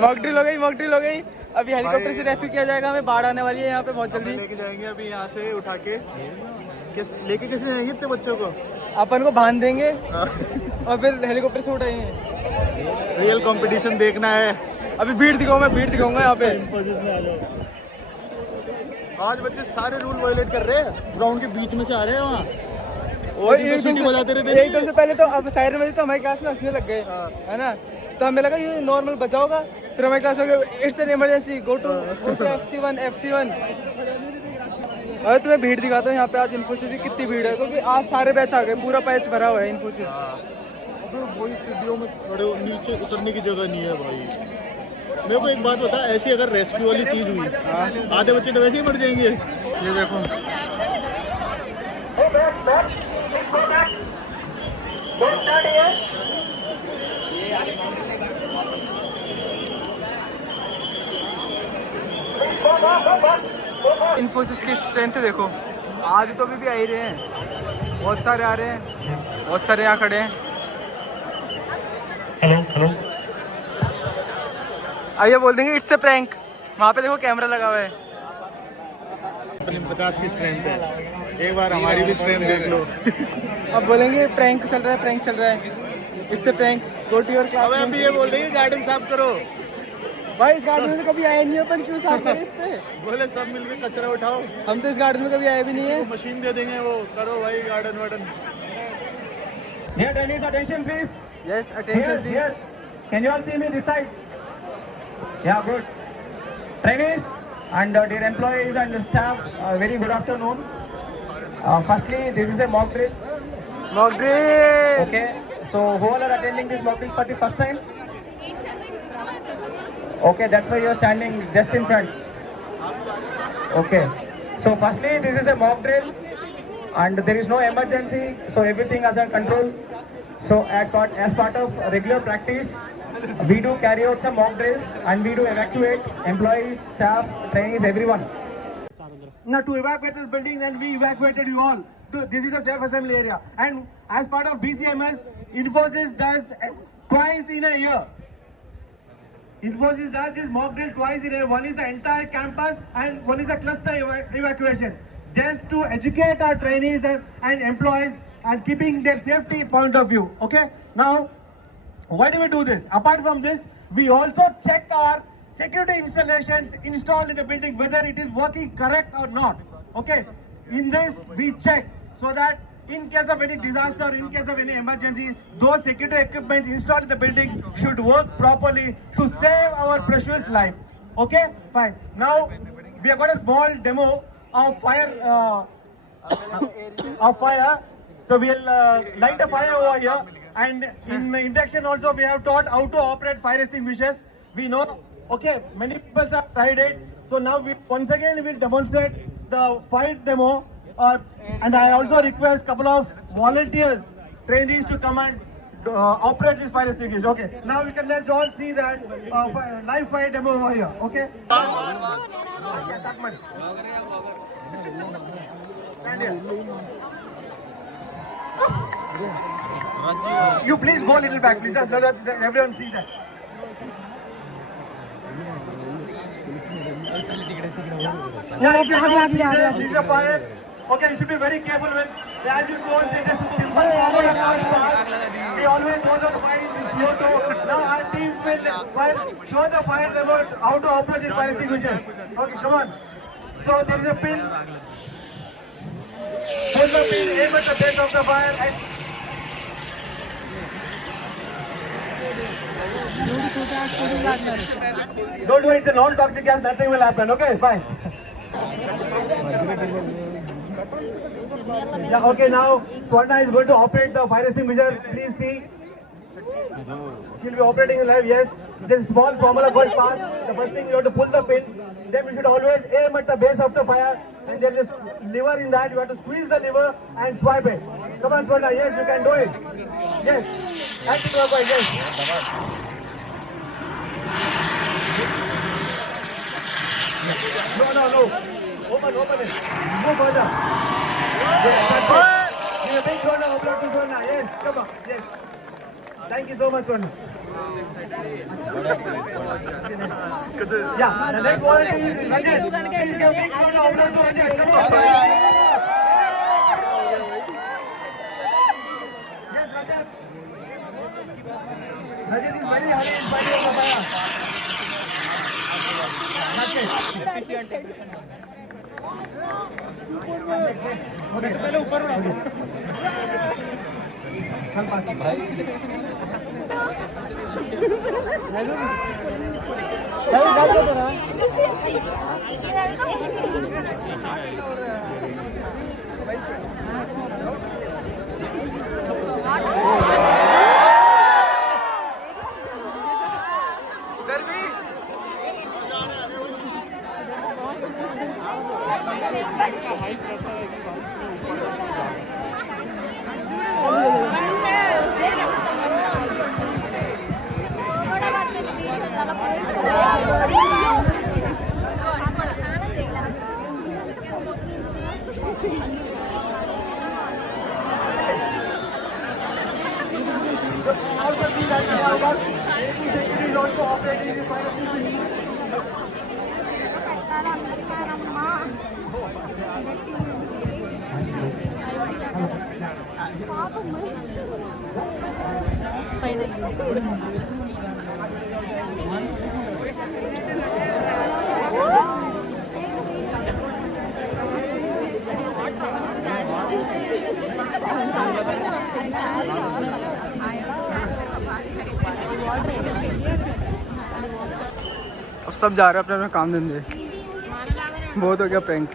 Mock drill हो गई, mock drill हो गई। अभी हेलीकॉप्टर से रेस्क्यू किया जाएगा, हमें बाढ़ आने वाली है यहाँ पे बहुत जल्दी। लेके जाएंगे अभी यहाँ से उठा के। लेके कैसे जाएंगे इतने बच्चों को? अपन को बांध देंगे और फिर हेलीकॉप्टर से उठाएंगे। रियल कंपटीशन देखना है। अभी भीड़ दिखाऊंगा, भीड़ दिखाऊंगा यहाँ पे। आज बच्चे सारे रूल वायलेट कर रहे हैं, ग्राउंड के बीच में से आ रहे हैं वहाँ। और एक एकदम से पहले तो अब साइड में तो हमारी क्लास में हंसने लग गए, है ना। तो हमें लगा ये नॉर्मल बचा होगा, फिर हमारी क्लास में it's an emergency, go to FC1 FC1। और तुम्हें भीड़ दिखाता हूँ यहाँ पे आज इन्फोसिस की कितनी भीड़ है, क्योंकि आज सारे बैच आ गए, पूरा बैच भरा हुआ है इन्फोसिस। वही सीढ़ियों में खड़े नीचे उतरने की जगह नहीं है भाई। मेरे को एक बात बता, ऐसी अगर रेस्क्यू वाली चीज हुई, आधे बच्चे तो वैसे ही मर जाएंगे। ये देखो इन्फोसिस की स्ट्रेंथ देखो, आज तो अभी भी आ ही रहे हैं, बहुत सारे आ रहे हैं, बहुत सारे यहाँ खड़े हैं। हेलो हेलो, आइए बोल देंगे इट्स ए प्रैंक। वहाँ पे देखो कैमरा लगा हुआ है। 50 की स्ट्रेंथ है, एक बार हमारी भी स्ट्रेंथ देख लो। अब बोलेंगे प्रैंक चल रहा है, प्रैंक चल रहा है, it's a prank, go to your class. अब ये बोल रही है गार्डन साफ करो। भाई इस गार्डन में तो कभी आए नहीं, अपन क्यों साफ करें इस पे? बोले सब मिलके कचरा उठाओ। हम तो इस गार्डन में कभी आए भी नहीं है। मशीन दे देंगे, वो करो भाई garden warden. here trainees, attention please. Yes attention please. Here, can you all see me this side? Yeah, good. Trainees and dear employees and staff, very good afternoon. Firstly, this is a mock drill. Mock drill. Okay, so who all are attending this mock drill for the first time? Okay, that's why you are standing just in front. Okay, so firstly, this is a mock drill and there is no emergency, so everything is under control. So as part of regular practice, we do carry out some mock drills and we do evacuate employees, staff, trainees, everyone. Now to evacuate this building, and we evacuated you all. This is a safe assembly area, and as part of BCMS, Infosys does twice in a year. Infosys does this mock drill twice in a year. One is the entire campus and one is the cluster evacuation, just to educate our trainees and employees and keeping their safety point of view. Okay, now why do we do this? Apart from this, we also check our security installations installed in the building, whether it is working correct or not. Okay, in this we check so that in case of any disaster, in case of any emergency, those security equipment installed in the building should work properly to save our precious life. Okay, fine. Now we have got a small demo of fire. So we'll light a fire over here, and in the induction also we have taught how to operate fire extinguishers. We know, okay, many people have tried it. So now we once again will demonstrate the fire demo, and I also request couple of volunteers, trainees to come and operate this fire extinguisher. Okay, now we can let's all see that live fire demo over here. Okay. Stand here. You please go a little back, please. Just let everyone see that. See the fire. Okay, you should be very careful with. As you go and take a simple. We always know the fire is CO2. Now our team will show the fire level how to operate this fire extinguisher. Okay, come on. So there is a pin. Hold the pin, aim at the base of the fire and don't worry, it's a non-toxic gas, nothing will happen. Okay, fine. Yeah, okay, now Swarna is going to operate the fire extinguisher. Please see. She'll be operating live, yes. There's a small formula called pass. The first thing you have to pull the pin. Then we should always aim at the base of the fire. And there is a lever in that. You have to squeeze the lever and swipe it. Come on, Swarna. Yes, you can do it. Yes. Active work, yes. No. Open it. Go further. Yes, a big corner, open up to Swarna. Yes, come on. Yes. Thank you so much, Swarna. Yeah, the next volunteer is Rajat. Please give big round of applause to Rajat. Come on. Yes, Rajat. Rajat is very highly inspiring papaya. पहले ऊपर उड़ा दो। अब सब जा रहे हैं अपने अपने काम धंधे। बहुत हो गया प्रैंक।